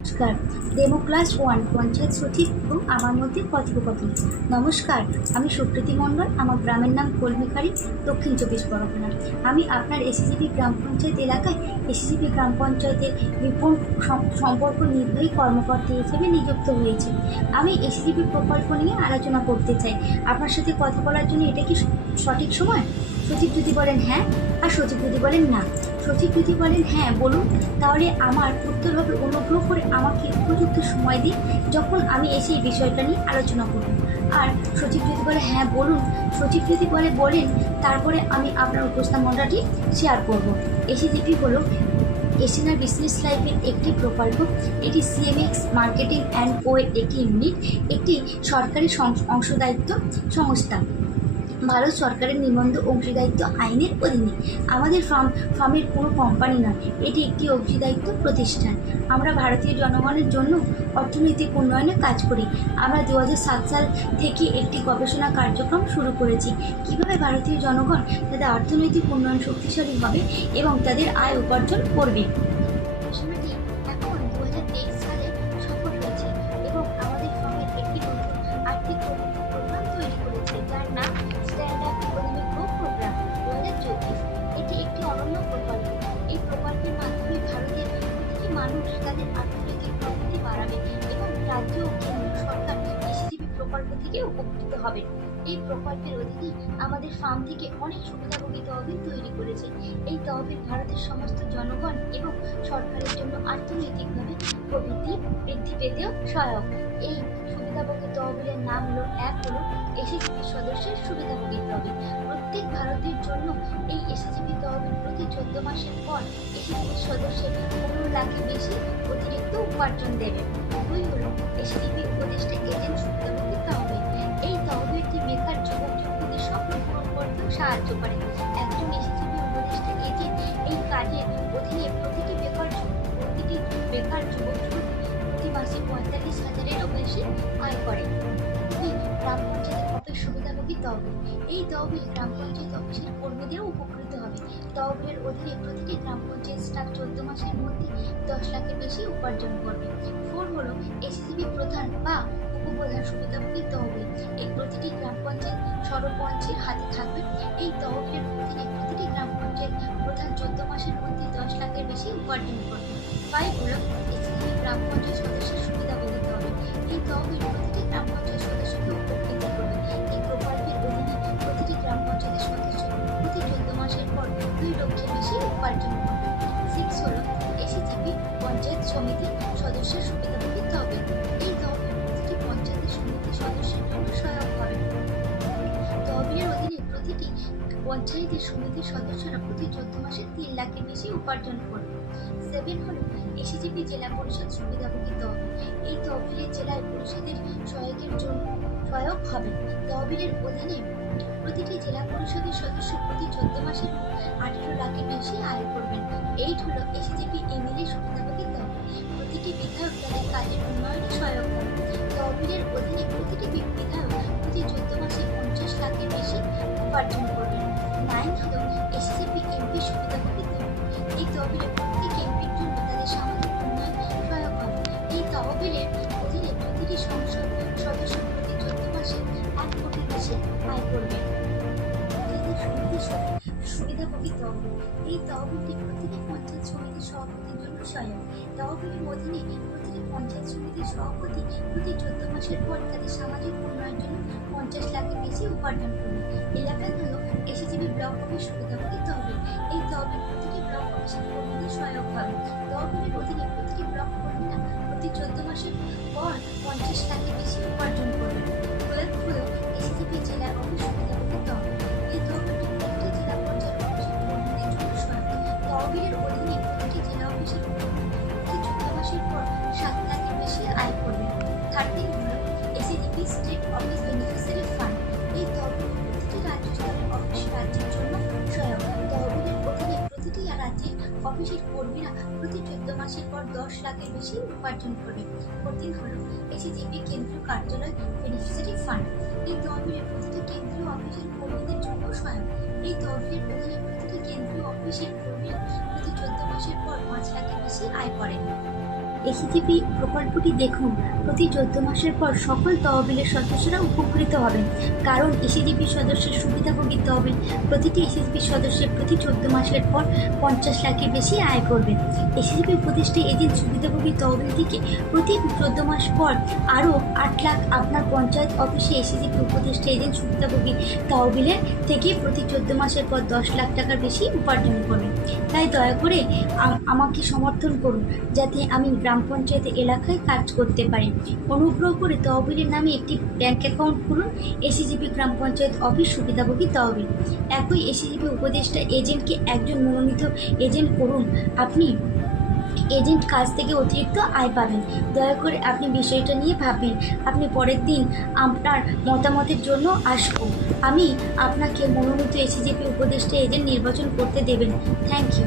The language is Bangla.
নমস্কার। ডেমো ক্লাস 1 পঞ্চায়েত সচিব এবং আমার মধ্যে কথোপকথন। নমস্কার, আমি সুপ্রীতি মণ্ডল। আমার গ্রামের নাম কলমিখারি, দক্ষিণ 24 পরগনা। আমি আপনার এসিজিপি গ্রাম পঞ্চায়েত এলাকায় এসিজিপি গ্রাম পঞ্চায়েতের বিপণন সম্পর্ক নির্বাহী কর্মকর্তা হিসেবে নিযুক্ত হয়েছি। আমি এসিজিপি প্রকল্প নিয়ে আলোচনা করতে চাই। আপনার সাথে কথা বলার জন্য এটা কি সঠিক সময়? সচিব যদি বলেন হ্যাঁ, আর সচিব যদি বলেন না। সচিব যদি বলেন হ্যাঁ বলুন, তাহলে আমার উত্তর হবে অনুগ্রহ করে আমাকে উপযুক্ত সময় দিন, যখন আমি এসে এই বিষয়টা নিয়ে আলোচনা করব। আর সচিব যদি বলে হ্যাঁ বলুন, সচিব যদি বলেন, তারপরে আমি আপনার উপস্থাপনাটি শেয়ার করব। এসিজিপি হলো এশিয়ান বিজনেস লাইফের একটি প্রকল্প। এটি সিএমএক্স মার্কেটিং অ্যান্ড কোয়ের একটি ইউনিট, একটি সরকারি অংশদায়িত্ব সংস্থা, ভারত সরকারের নিবন্ধ অংশীদারিত্ব আইনের অধীনে। আমাদের ফার্মের কোনো কোম্পানি নয়, এটি একটি অংশীদারিত্ব প্রতিষ্ঠান। আমরা ভারতীয় জনগণের জন্য অর্থনৈতিক উন্নয়নে কাজ করি। আমরা 2007 সাল থেকে একটি গবেষণা কার্যক্রম শুরু করেছি, কিভাবে ভারতীয় জনগণ তাদের অর্থনৈতিক উন্নয়ন শক্তিশালী হবে এবং তাদের আয় উপার্জন করবে। গবেষণাটি এখন 2023 সালে সফল হয়েছে এবং আমাদের ফার্মের একটি নতুন আর্থিক প্রোগ্রাম তৈরি করেছে, যার নাম স্ট্যান্ড-আপ ইকোনমিক গ্রোথ প্রোগ্রাম 2024। এটি একটি অনন্য প্রকল্প। এই প্রকল্পের মাধ্যমে ভারতের প্রতিটি মানুষ তাদের অর্থনৈতিক প্রগতি বাড়াবে এবং রাজ্য ও কেন্দ্র সরকার এসিজিপি প্রকল্প থেকে উপকৃত হবে। এই প্রকল্পের অধীনে আমাদের ফার্ম থেকে অনেক সুবিধাভোগী তহবিল তৈরি করেছে। এই তহবিল ভারতের সমস্ত জনগণ এবং সরকারের জন্য অর্থনৈতিকভাবে প্রবৃদ্ধি বৃদ্ধি পেতেও সহায়ক। এই সুবিধাভোগী তহবিলের নাম হলো, এক হলো এসিজিপি সদস্যের সুবিধাভোগী তহবিল। প্রত্যেক ভারতীয়ের জন্য এই এসিজিপি তহবিল প্রতি 14 মাসের পর এসিজিপি সদস্যের 15 লাখের বেশি অতিরিক্ত উপার্জন দেবে। দুই হলো এসিজিপি উপদেষ্টা এজেন্ট সুবিধাভোগী তহবিল। এই তহবিলটি বেকার যুবক-যুবতীদের স্বপ্ন পূরণ করতেও সাহায্য করে। একজন এসিজিপি উপদেষ্টা এজেন্ট এই কাজের অধীনে প্রতিটি বেকার যুবক-যুবতী প্রতি মাসে 45,000-এরও বেশি আয় করে। গ্রাম পঞ্চায়েত অফিস সুবিধাভোগী তহবিল। এই তহবিল গ্রাম পঞ্চায়েত অফিসের কর্মীদেরও উপকৃত হবে। তহবিলের অধীনে প্রতিটি গ্রাম পঞ্চায়েত স্টাফ 14 মাসের মধ্যে 10 লাখের বেশি উপার্জন করবে। 4 হলো এসিজিপি প্রধান বা উপপ্রধান সুবিধাভোগী তহবিল। এই প্রতিটি গ্রাম পঞ্চায়েত সরপঞ্চের হাতে থাকবে। এই তহবিলের অধীনে প্রতিটি গ্রাম পঞ্চায়েত প্রধান 14 মাসের মধ্যে 10 লাখের বেশি উপার্জন করবে। 5 হলো এসিজিপি গ্রাম পঞ্চায়েত সদস্যের সুবিধাভোগী তহবিল। এই তহবিল প্রতিটি গ্রাম পঞ্চায়েত সদস্যকে উপকৃত করবে। এই প্রকল্পের অধীনে প্রতিটি গ্রাম পঞ্চায়েতের সদস্য প্রতি 14 মাসের পর 2 লক্ষের বেশি উপার্জন করবে। 6 হলো এসিজিপি পঞ্চায়েত সমিতি সদস্যের সুবিধাভোগী তহবিল। এই তহবিল প্রতিটি পঞ্চায়েত সমিতি সদস্যের জন্য সহায়ক হবে। তহবিলের অধীনে প্রতিটি পঞ্চায়েতের সমিতির সদস্যরা প্রতি 14 মাসে 3 লাখের বেশি উপার্জন করবে। 7 হলো এসিজিপি জেলা পরিষদ সুবিধাভোগী তহবিল। এই তহবিলে জেলায় পরিষদের সহায়ক হবে। তহবিলের অধীনে প্রতিটি জেলা পরিষদের সদস্য প্রতি 14 মাসের 18 লাখের বেশি আয় করবেন। 8 হলো এসিজিপি এমএলএ সুবিধাভোগী তহবিল। প্রতিটি বিধায়ক তাদের কাজের উন্নয়নে সহায়ক হবে। তহবিলের অধীনে প্রতিটি বিধায়ক প্রতি 14 মাসে 50 লাখের বেশি উপার্জন করবেন। 9 হলো এসিজিপি এমপি সুবিধাভোগী তহবিল। এই তহবিলে প্রত্যেক এমপির জন্য তাদের সামাজিক উন্নয়ন সহায়ক হবে। এই তহবিলের অধীনে প্রতিটি সংসদ সদস্য প্রতি 14 মাসে 1 কোটির বেশি আয় করবে। সুবিধাভোগী তহবিল। এই তহবিলটি প্রতিটি পঞ্চায়েত সমিতির সভাপতির জন্য সহায়ক। তহবিলের অধীনে প্রতিটি পঞ্চায়েত সমিতির সভাপতি প্রতি 14 মাসের পর তাদের সামাজিক উন্নয়নের জন্য 50 লাখের বেশি উপার্জন করবে। 11 হলো এসিজিপি ব্লক অফিস সুবিধাভোগী তহবিল। এই তহবিল প্রতিটি ব্লক অফিসের কর্মীদের সহায়ক হবে। তহবিলের অধীনে প্রতিটি ব্লক কর্মীরা প্রতি 14 মাসের পর 50 লাখের বেশি উপার্জন করবে। 12 হলো এসিজিপি জেলা অফিস সুবিধাভোগী তহবিল। এই তহবিলটি প্রতিটি জেলা পর্যায়ের অফিসের কর্মীদের জন্য সহায়ক। তহবিলের অধীনে প্রতিটি জেলা অফিসের কর্মী প্রতি 14 মাসের পর 7 লাখের বেশি আয় করবে। 13 হলো এসিজিপি স্টেট অফিস বেনিফিশিয়ারি ফান্ড। এই তহবিল প্রতিটি রাজ্য স্তরের অফিস রাজ্যের জন্য সহায়ক। তহবিলের অধীনে প্রতিটি রাজ্যের অফিসের কর্মীরা প্রতি 14 মাসের পর 10 লাখের বেশি উপার্জন করবে। 14 হলো এসিজিপি কেন্দ্রীয় কার্যালয় বেনিফিশিয়ারি ফান্ড। এই তহবিলের প্রতিটি কেন্দ্রীয় অফিসের কর্মীদের জন্য সহায়ক। এই তহবিলের অধীনে প্রতিটি কেন্দ্রীয় অফিসের কর্মীরা প্রতি 14 মাসের পর 5 লাখের বেশি আয় করেন। এসিজিপি প্রকল্পটি দেখুন। প্রতি 14 মাসের পর সকল তহবিলের সদস্যরা উপকৃত হবেন, কারণ এসিজিপি সদস্যের সুবিধাভোগী তহবিল প্রতিটি এসিজিপি সদস্যের প্রতি 14 মাসের পর 50 লাখের বেশি আয় করবে। এসিজিপি উপদেষ্টা এজেন্ট সুবিধাভোগী তহবিল থেকে প্রতি 14 মাস পর আরও 8 লাখ আপনার পঞ্চায়েত অফিসে এসিজিপি উপদেষ্টা এজেন্ট সুবিধাভোগী তহবিলের থেকে প্রতি 14 মাসের পর 10 লাখ টাকার বেশি উপার্জন করবেন। তাই দয়া করে আমাকে সমর্থন করুন, যাতে আমি গ্রাম পঞ্চায়েত এলাকায় কাজ করতে পারি। অনুগ্রহ করে তহবিলের নামে একটি ব্যাংক অ্যাকাউন্ট খুলুন। এসিজিপি গ্রাম পঞ্চায়েত অফিস সুবিধাভোগী তহবিল। একই এসিজিপি উপদেষ্টা এজেন্টকে একজন মনোনীত এজেন্ট করুন। আপনি এজেন্ট কাজ থেকে অতিরিক্ত আয় পাবেন। দয়া করে আপনি বিষয়টা নিয়ে ভাববেন। আপনি পরের দিন আপনার মতামতের জন্য আসবো। আমি আপনাকে মনোনীত এসিজিপি উপদেষ্টা এজেন্ট নির্বাচন করতে দেবেন। Thank you.